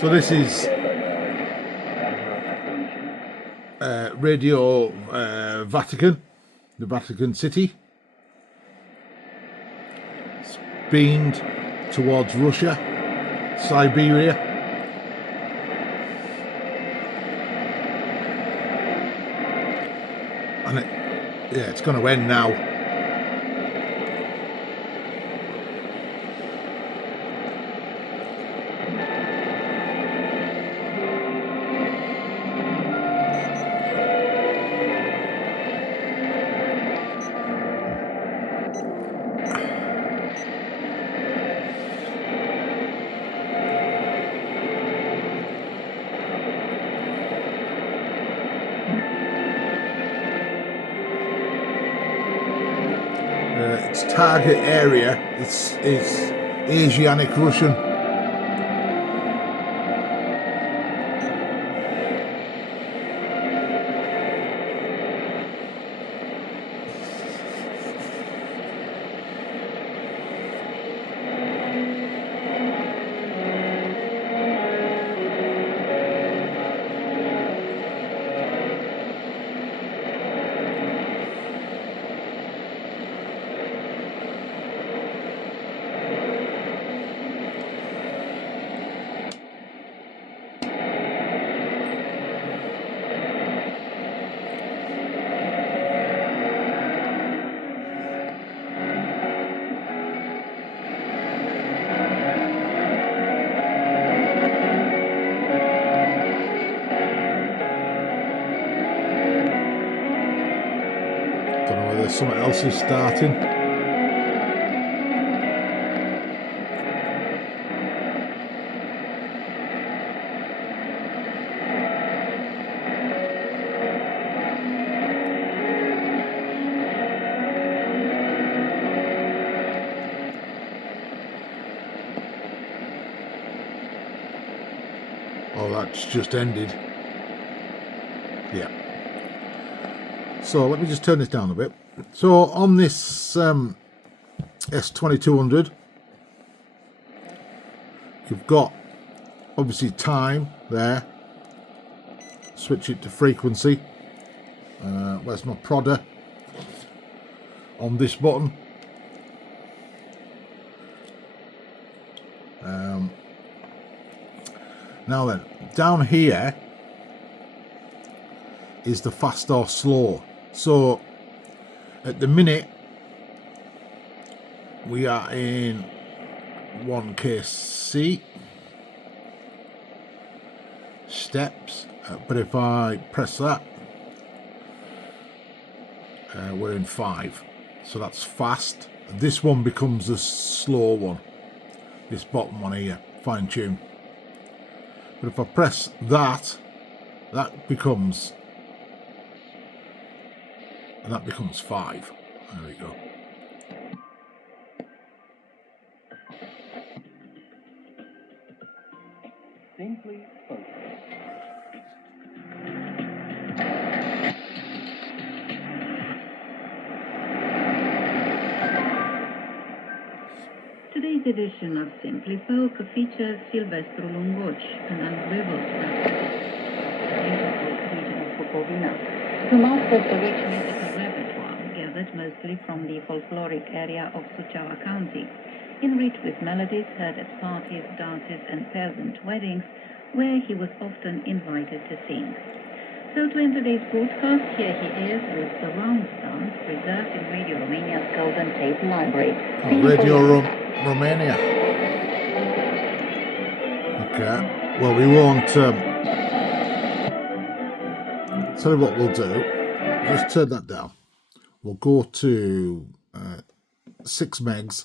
So this is Radio Vatican, the Vatican City. It's beamed towards Russia, Siberia. And it's going to end now. Its target area is Asiatic Russian. Don't know whether something else is starting. Oh, that's just ended. Yeah. So let me just turn this down a bit. So on this S2200, you've got obviously time there. Switch it to frequency. Where's my prodder? On this button. Now then, down here is the fast or slow. So at the minute we are in 1kc steps, but if I press that, we're in 5. So that's fast. This one becomes the slow one, this bottom one here, fine tune. But if I press that, that becomes 5. There we go. Simply focus. Today's edition of Simply Folk features Silvestru Lungoci, an unrivaled region of Bukovina, who masters the rich musical repertoire gathered mostly from the folkloric area of Suceava County, enriched with melodies heard at parties, dances and peasant weddings, where he was often invited to sing. So to end today's broadcast, here he is with surround sound preserved in Radio Romania's Golden Tape Library. Radio Romania. Okay. Well, we won't. Tell you what we'll do. Just turn that down. We'll go to 6 megs,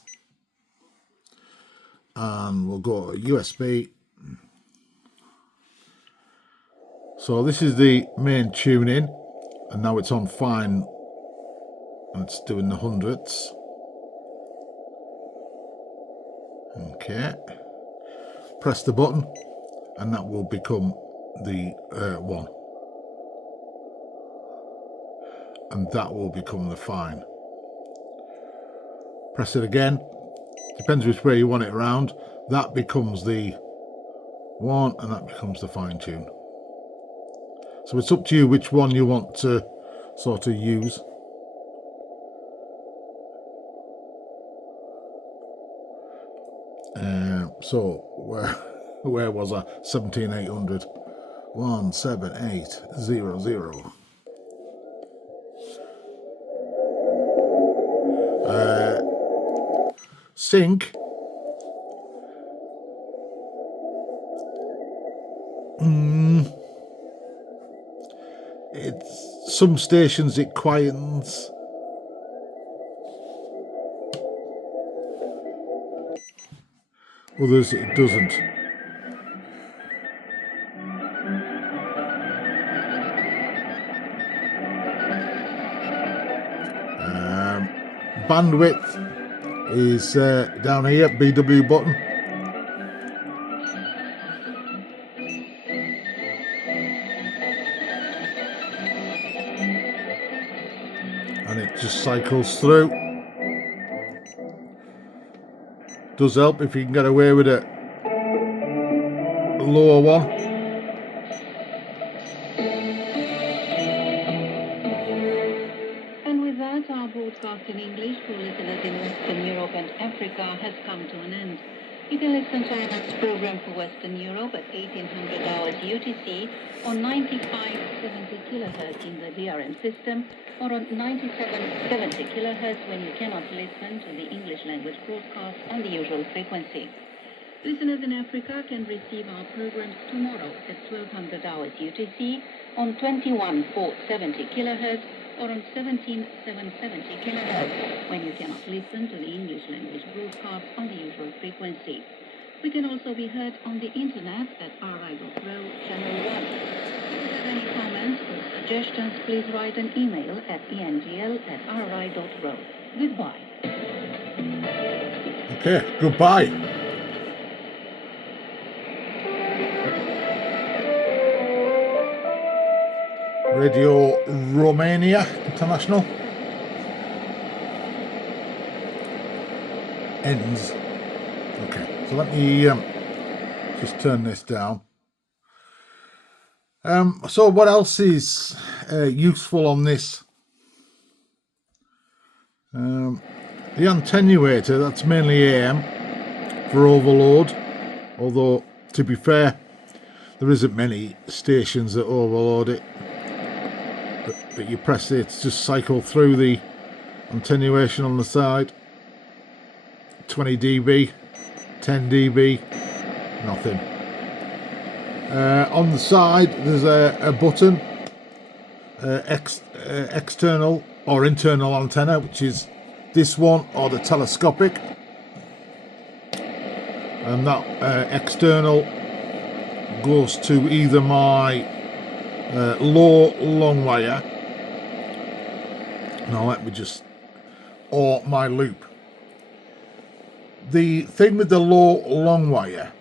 and we'll go USB. So this is the main tune in, and now it's on fine. It's doing the hundreds. Okay. Press the button, and that will become the 1. And that will become the fine. Press it again. Depends which way you want it around. That becomes the 1, and that becomes the fine tune. So it's up to you which one you want to sort of use. So where was I? 17800. 17800. Sync. It's some stations it quietens. Others it doesn't. Bandwidth is down here, BW button. And it just cycles through. Does help if you can get away with a lower one. And with that, our broadcast in English for listeners in Western Europe and Africa has come to an end. You can listen to our next program for Western Europe at 1800 hours UTC on 9570 kHz in the DRM system, or on 9770 kHz when you cannot listen to the English language broadcast on the usual frequency. Listeners in Africa can receive our programs tomorrow at 1200 hours UTC on 21470 kHz or on 17770 kHz when you cannot listen to the English language broadcast on the usual frequency. We can also be heard on the internet at rri.ro channel 1. If you have any comments or suggestions, please write an email at engl@rri.ro. Goodbye. Okay, goodbye. Radio Romania International. Ends. Okay, so let me just turn this down. So what else is useful on this? The attenuator, that's mainly AM for overload, although to be fair, there isn't many stations that overload it. But you press it, it's just cycle through the attenuation on the side. 20 dB, 10 dB, nothing. On the side there's a button, external or internal antenna, which is this one or the telescopic, and that external goes to either my low long wire, now let me just, or my loop. The thing with the low long wire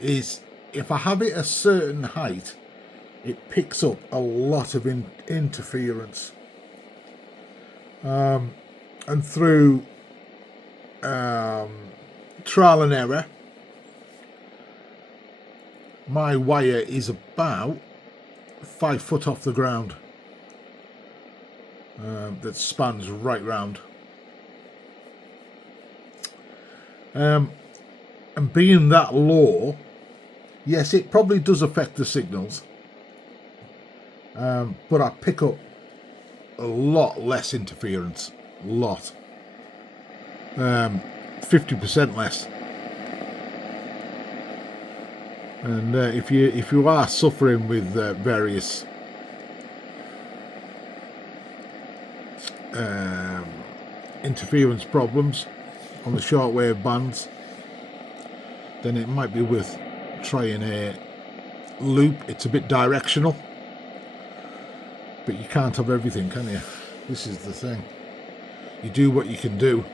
is if I have it a certain height, it picks up a lot of interference, and through trial and error, my wire is about 5 foot off the ground, that spans right round. And being that low, yes, it probably does affect the signals, but I pick up a lot less interference, a lot, 50% less. And if you are suffering with various interference problems on the shortwave bands, then it might be worth trying a loop. It's a bit directional, but you can't have everything, can you? This is the thing. You do what you can do.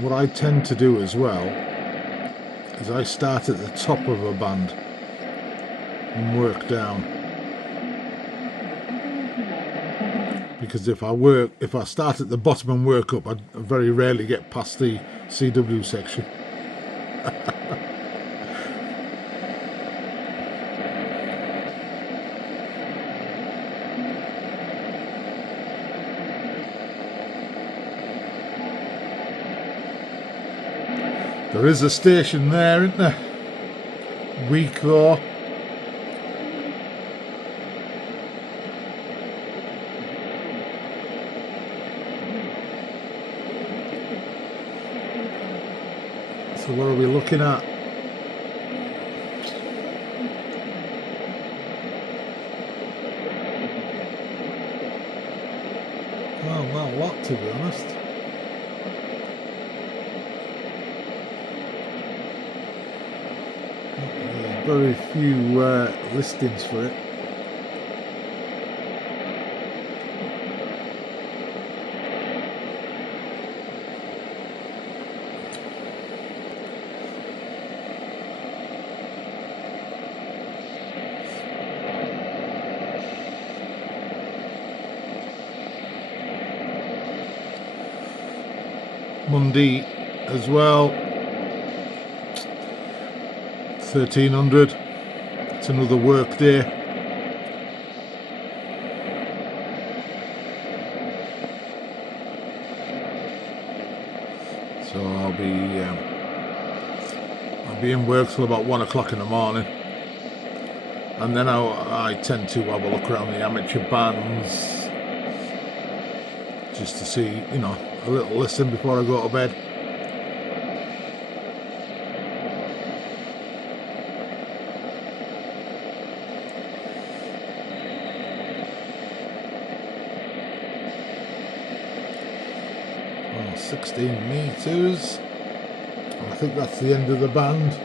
what I tend to do as well is I start at the top of a band and work down. Because if I start at the bottom and work up, I very rarely get past the CW section. There is a station there, isn't there? Weak though. So what are we looking at? Well, not a lot, to be honest. Very few listings for it. Monday as well, 1300. It's another work day. So I'll be in work till about 1 o'clock in the morning, and then I tend to have a look around the amateur bands just to see, you know, a little listen before I go to bed. Well, 16 meters. I think that's the end of the band.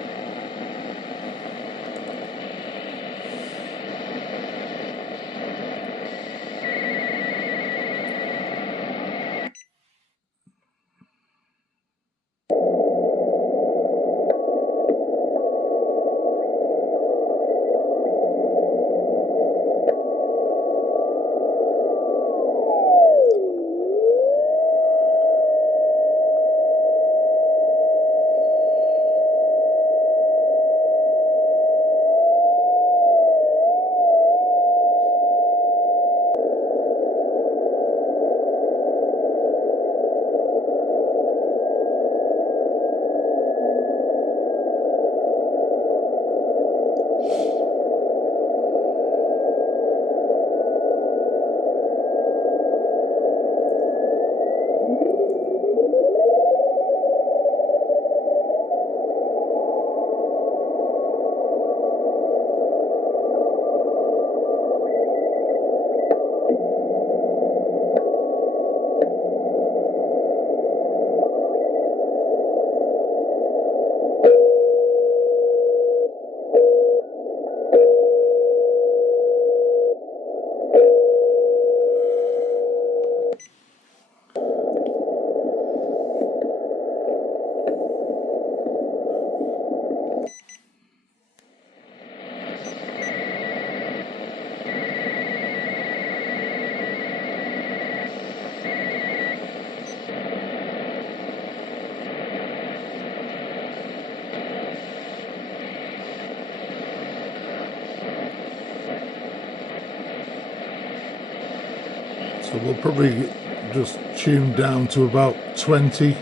So we'll probably just tune down to about 20.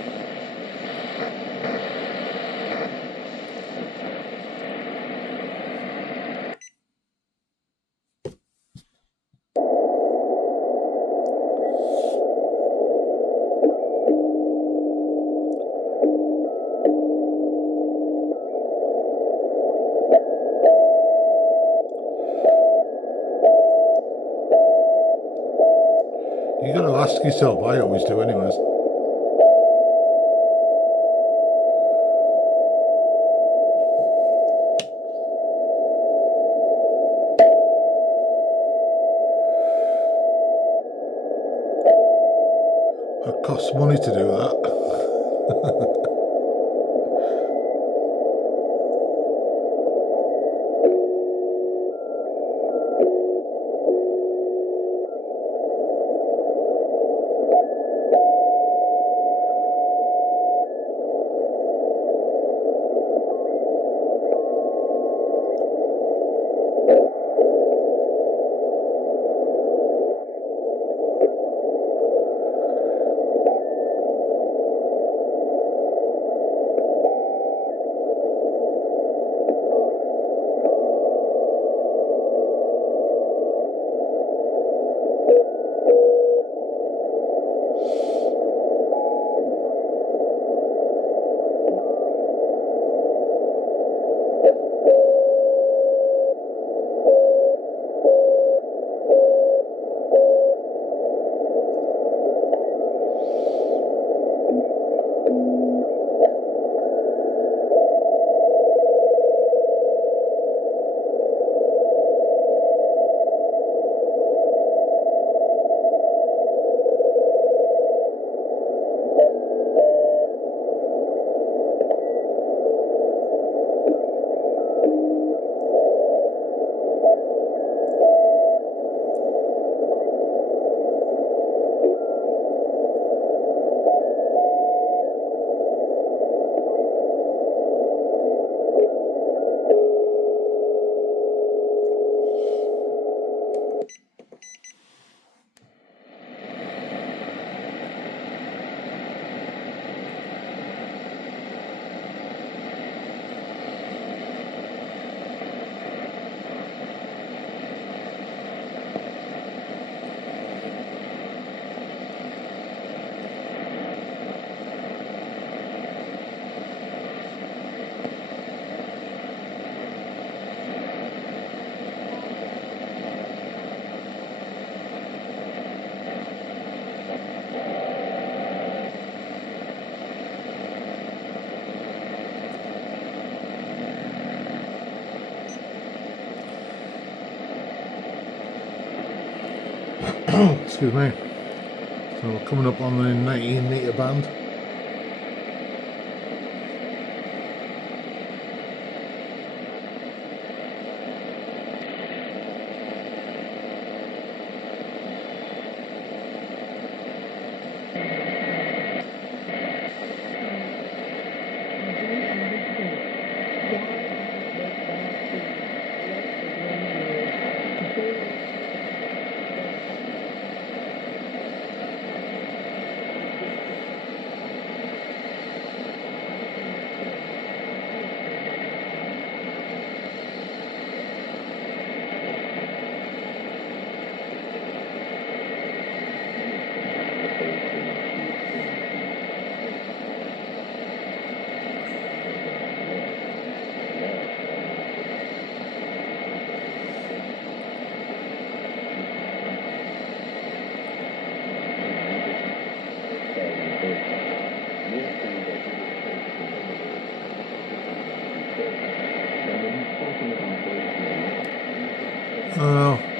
You got to ask yourself, I always do anyways. It costs money to do that. Excuse me. So we're coming up on the 19 metre band.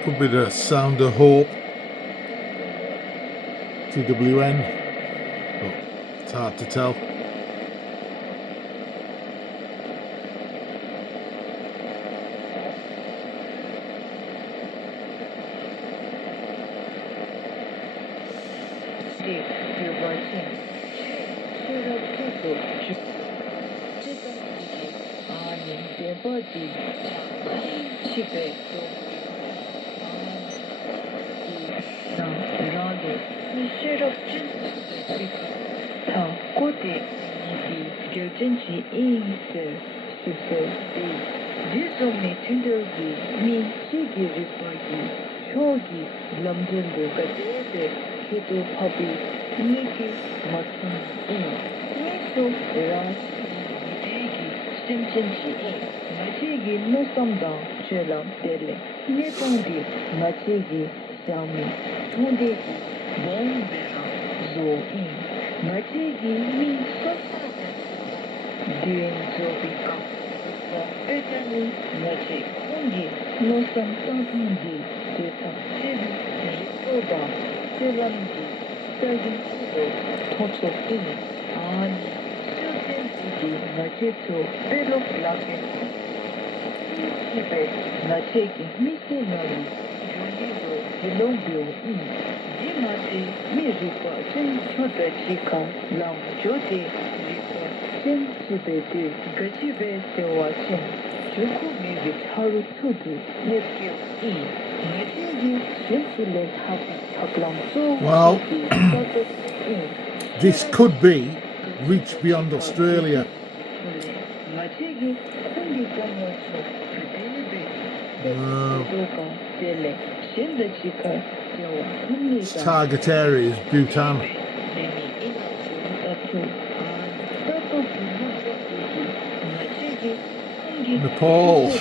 Could be the Sound of Hope, TWN, but it's hard to tell. Well, this could be reach beyond Australia. Its target area is Bhutan. Nepal.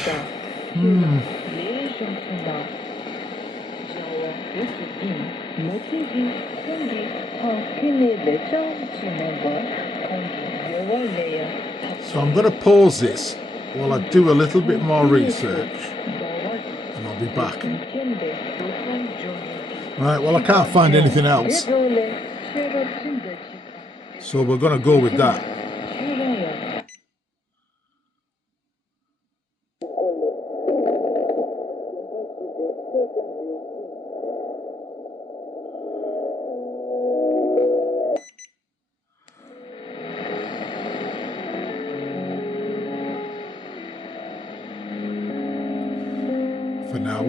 So I'm going to pause this while I do a little bit more research, and I'll be back. Right, well, I can't find anything else, so we're going to go with that. For now.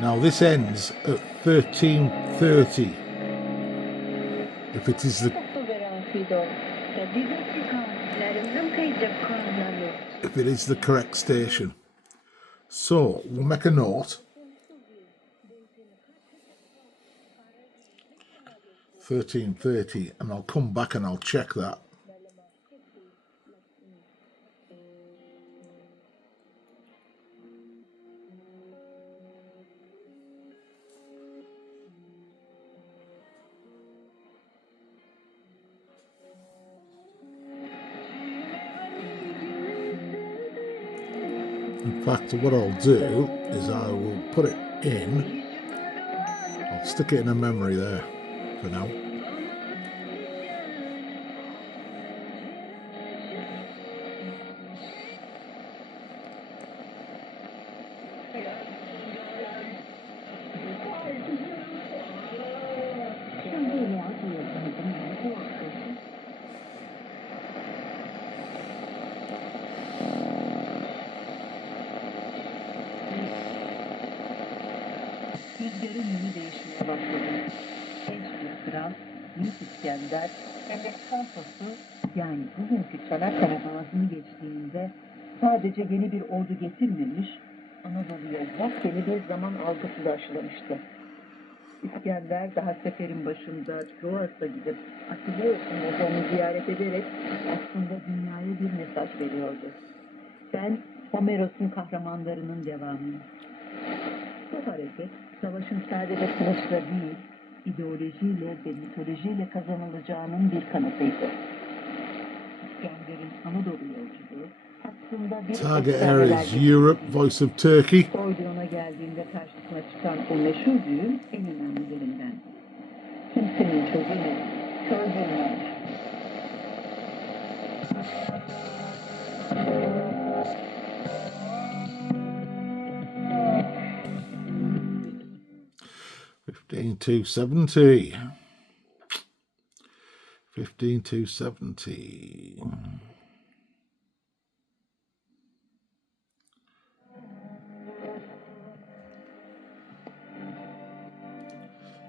Now this ends at 13:30. If it is the correct station. So we'll make a note. 13:30, and I'll come back and I'll check that. In fact, what I'll do is I will put it in. I'll stick it in a memory there for now. Rüzgarın yönü değişmeye başladı. Genç bir kral, Büyük İskender, Santosu yani bugünkü Çanakkale Boğazı'nı geçtiğinde sadece yeni bir ordu getirmemiş, Anadolu'ya rastgele bir zaman algısı başlamıştı. İskender daha seferin başında Troas'a gidip Akileus'un motorunu ziyaret ederek aslında dünyaya bir mesaj veriyordu. Ben Homeros'un kahramanlarının devamıyım. Bu hareket savaşın sadece kılıçla değil, ideolojiyle ve mitolojiyle kazanılacağının bir kanıtıydı. İskender'in Anadolu yolculuğu aslında bir Target area is Europe, Voice of Turkey. Koridoruna geldiğinde karşısına çıkan o meşhur düğün en önemlilerinden. Kimsenin çözümü, çözülmez. $15,270. $15,270.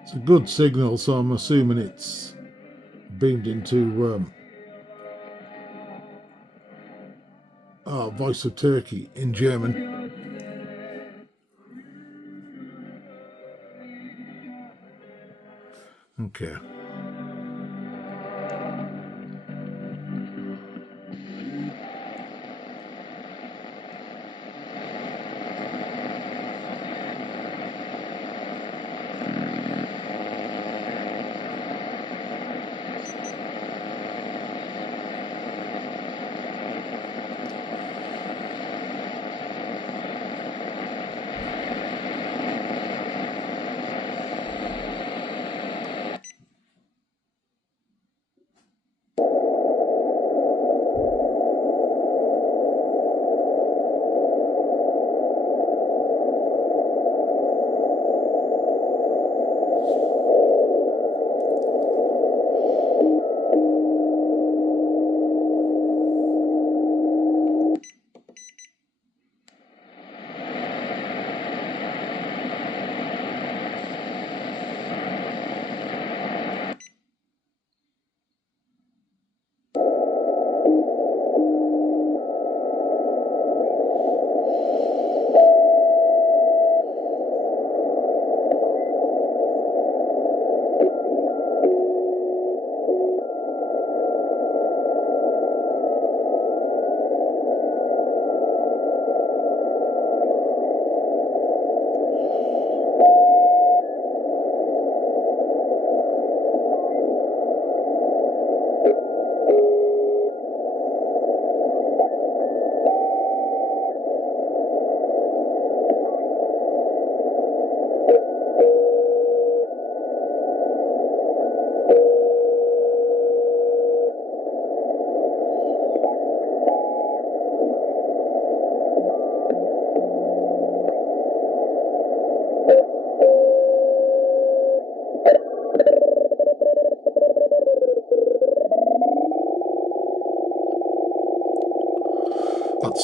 It's a good signal, so I'm assuming it's beamed into Voice of Turkey in German. Okay.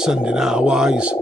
sending our wise.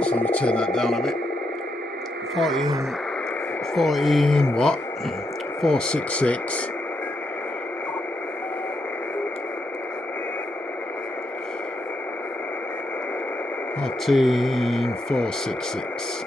So let me turn that down a bit. 14 what? 466. Fourteen 466.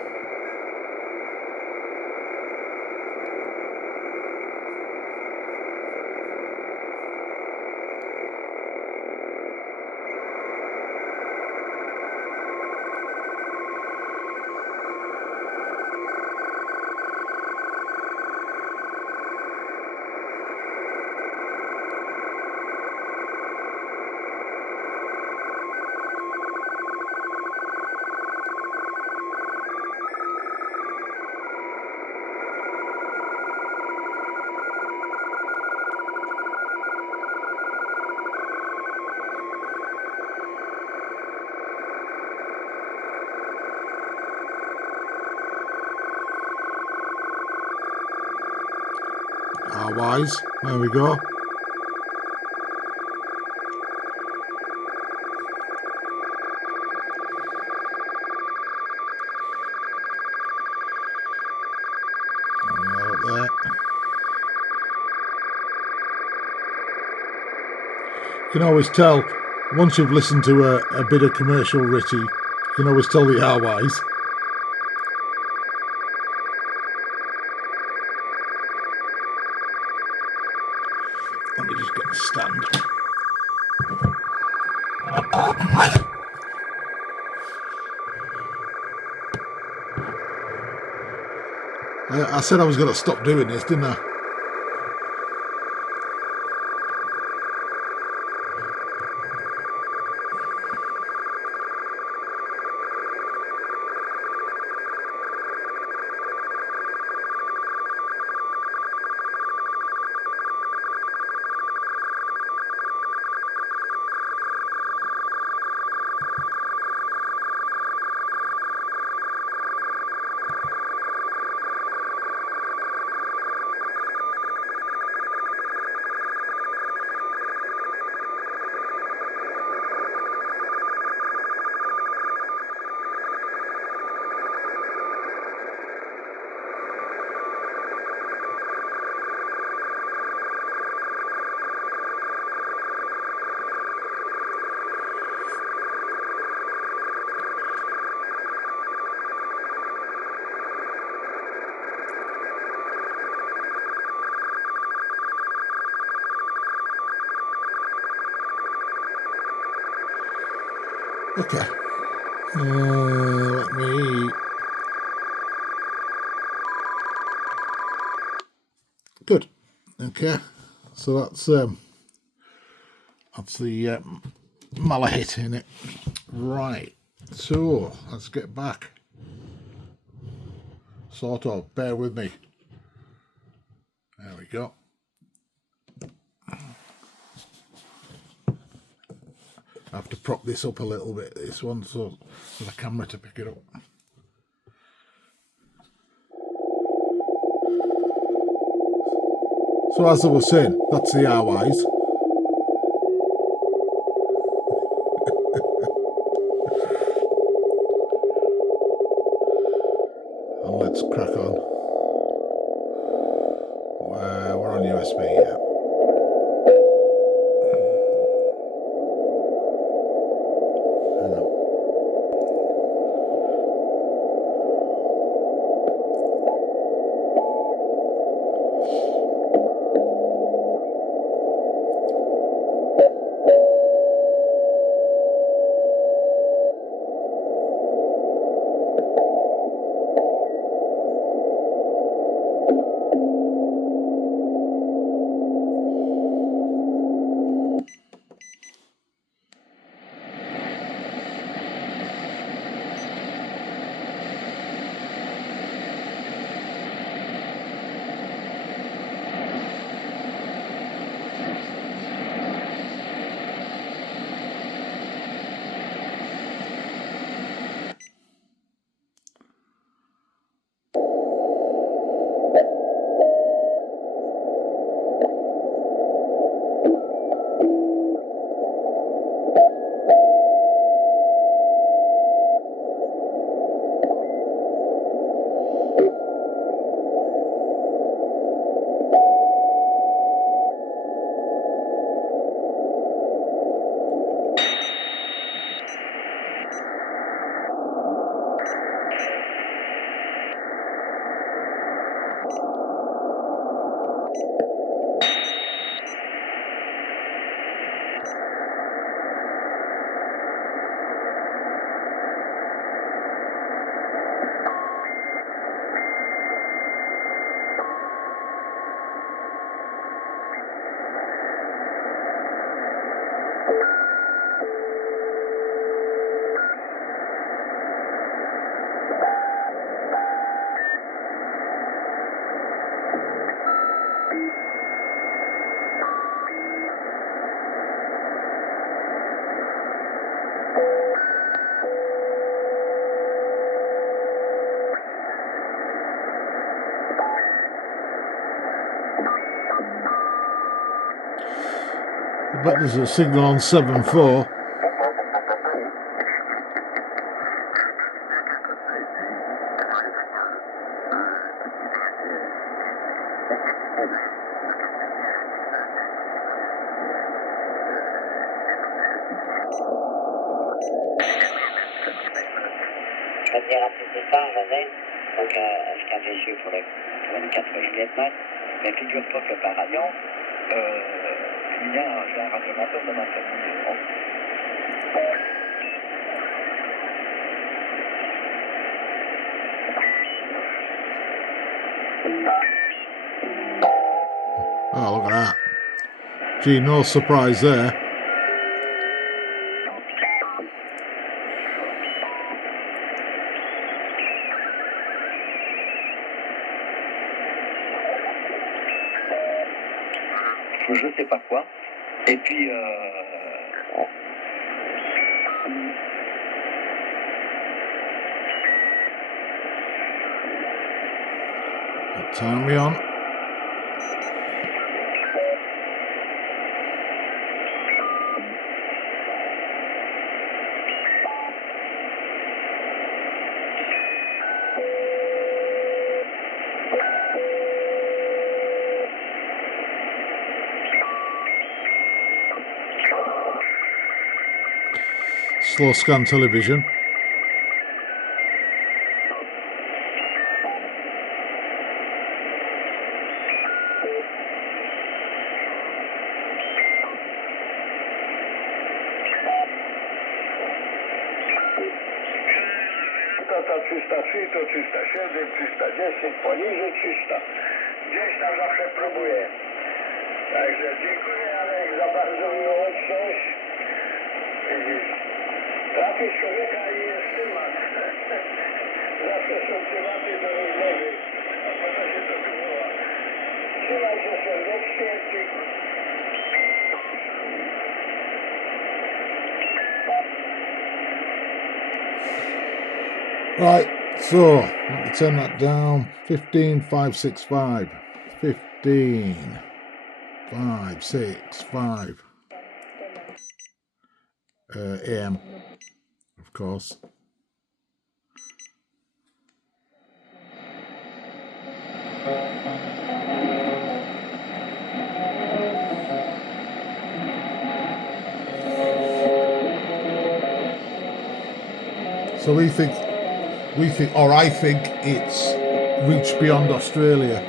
Our wise. There we go. Up there. You can always tell once you've listened to a bit of commercial Ritty, you can always tell the R-wise. Let me just get the stand. I said I was going to stop doing this, didn't I? Okay. Let me... Good. Okay. So that's the malahit in it. Right. So let's get back. Sort of. Bear with me. There we go. I have to prop this up a little bit, this one, so for the camera to pick it up. So as I was saying, that's the R-wise. And let's crack on. We're on USB, yeah. bet there's a signal on 7.4. Je vais te dire à plus de ça, José. Donc, je tiens déçu pour le 24 juillet de mai. Mais figure-toi que par avion, j'ai un radiomateur de notre numéro. Oh, look at that. Gee, no surprise there. Je sais pas quoi. Et puis, Turn me on. Slow scan television. To 303, to 307, 310, poniżej 300. Gdzieś tam zawsze próbuję. Także dziękuję, Alek, za bardzo miłą łączność. Widzisz, trafisz człowieka i jest temat. Zawsze są tematy do rozmowy. A potem się to tu woła. Trzymaj się serdecznie. Right, so let me turn that down. 15,565. 15,565. AM, of course. So we think, or I think it's reached beyond Australia.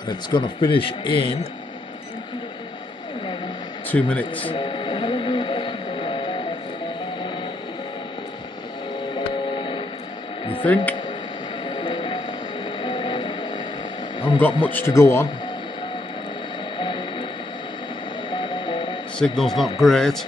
And it's going to finish in 2 minutes. You think? Haven't got much to go on. Signal's not great.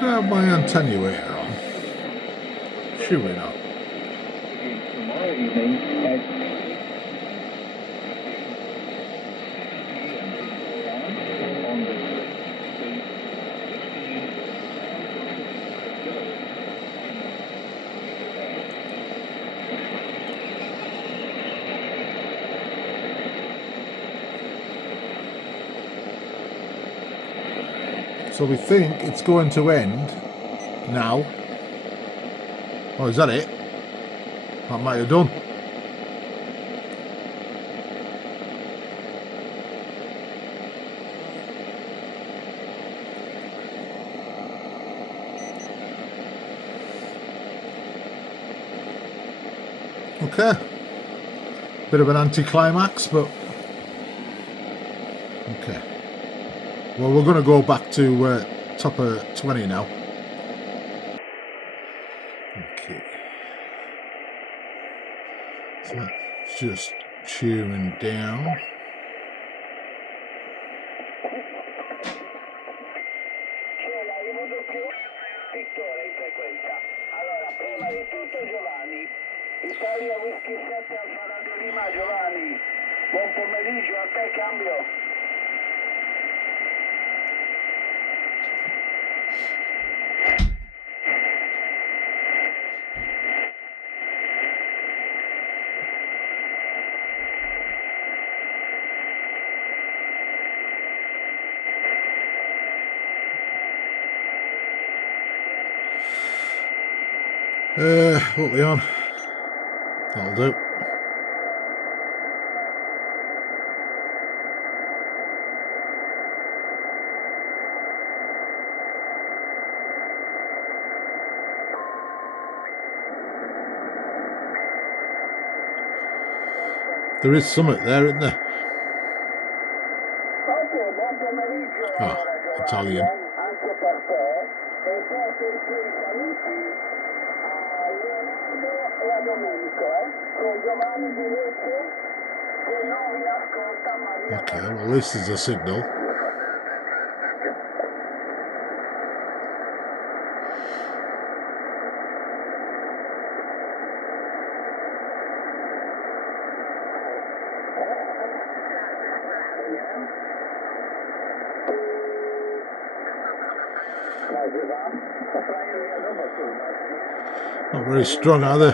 Do I have my attenuator on? Surely not. Tomorrow evening at on the So we think it's going to end now. Oh, is that it? That might have done. Okay. Bit of an anticlimax, but okay. Well, we're going to go back to top of 20 now. Okay. So that's just tuning down. Prima di tutto Giovanni, Italia Whisky 7 Alfa Radio Lima. Giovanni, buon pomeriggio, a te cambio. What are we on? That'll do. There is summit there, isn't there? Buon pomeriggio, Ah, Italian. anche per te, e porto i tuoi saluti a Leonardo e a Domenico, con Giovanni di Lecce, che non vi ascolta ma vi Okay, well this is a signal. Not very strong, are they?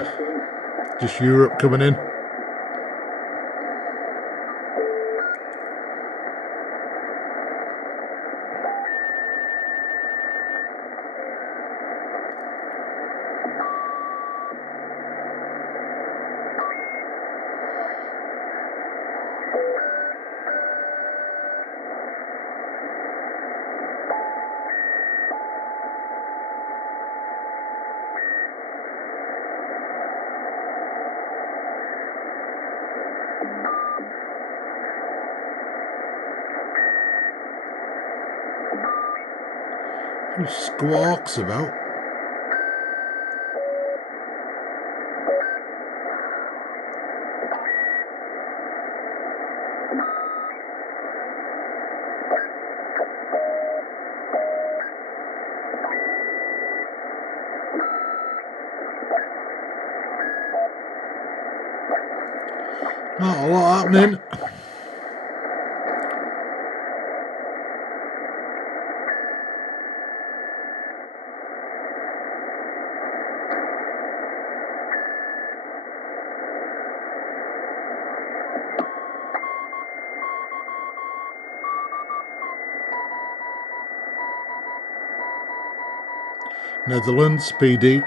Just Europe coming in. Some squawks about. Not a lot happening. Netherlands, PD.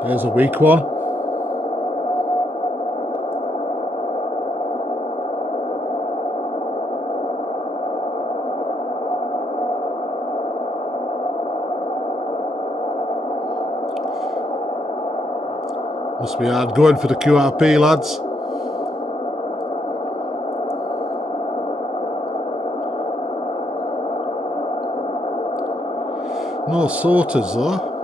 There's a weak one. Must be hard going for the QRP, lads. No sorters though.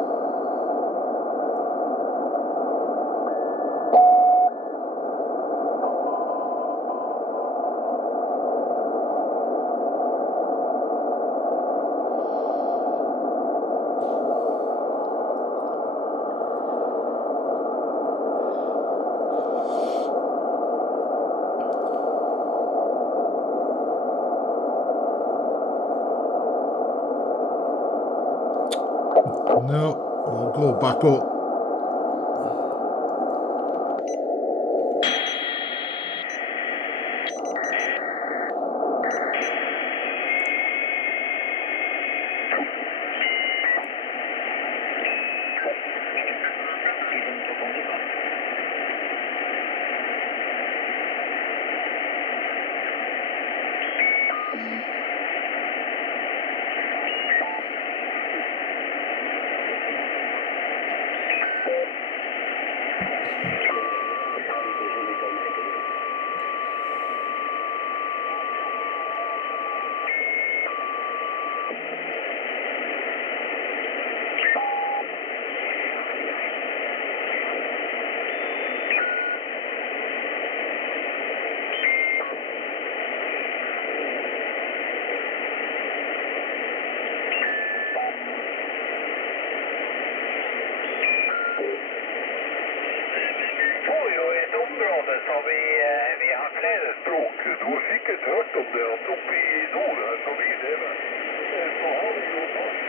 No, we'll go back up. Vi har flere språk. Du har sikkert hørt om det at oppe i nord, så vi lever, så har vi jo norsk.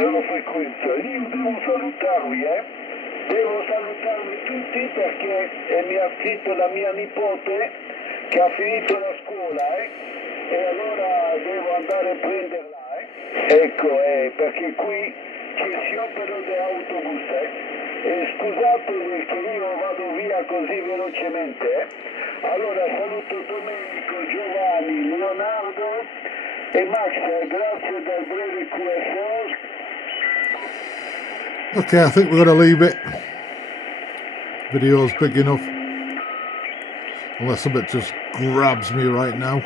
Nella frequenza, io devo salutarvi, devo salutarvi tutti perché mi ha scritto la mia nipote che ha finito la scuola, e allora devo andare a prenderla, Ecco, perché qui c'è sciopero di autobus, e scusate che io vado via così velocemente, Allora saluto Domenico, Giovanni, Leonardo e Max, grazie del breve QSO. Okay, I think we're going to leave it. Video's big enough. Unless something just grabs me right now.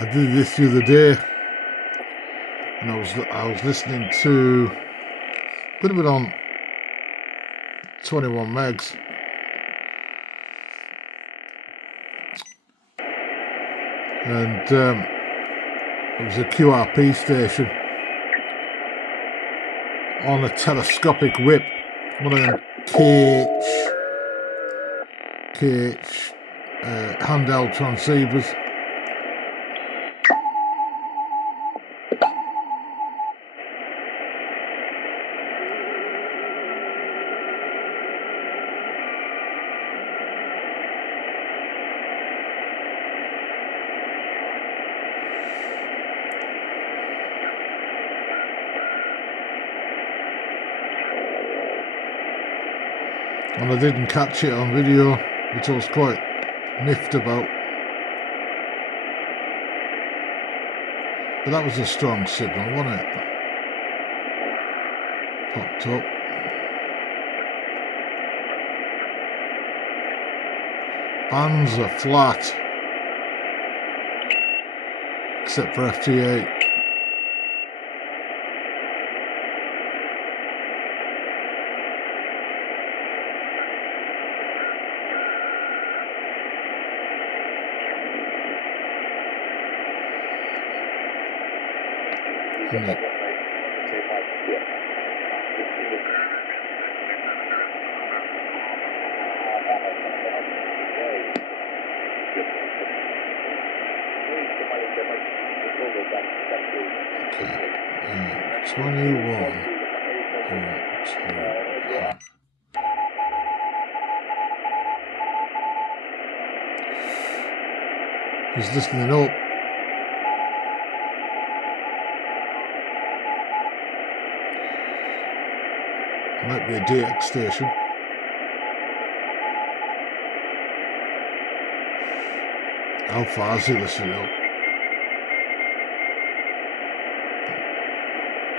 I did this the other day, and I was listening to, could have been on 21 megs. And it was a QRP station on a telescopic whip, one of them KH handheld transceivers. And I didn't catch it on video, which I was quite miffed about. But that was a strong signal, wasn't it? Popped up. Bands are flat, except for FT8. Yeah. Okay. 21. Just listening up. Might be a DX station. How far is he listening up?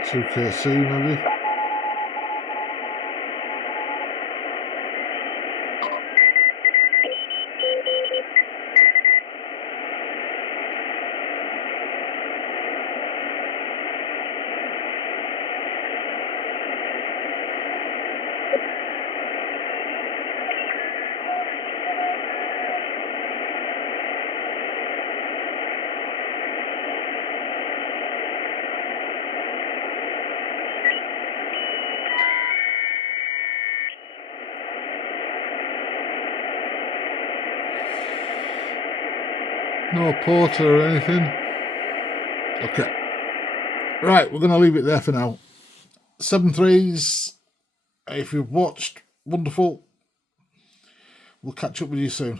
2KC maybe? No porter or anything. Okay. Right, we're going to leave it there for now. 7.3s. If you've watched, wonderful. We'll catch up with you soon.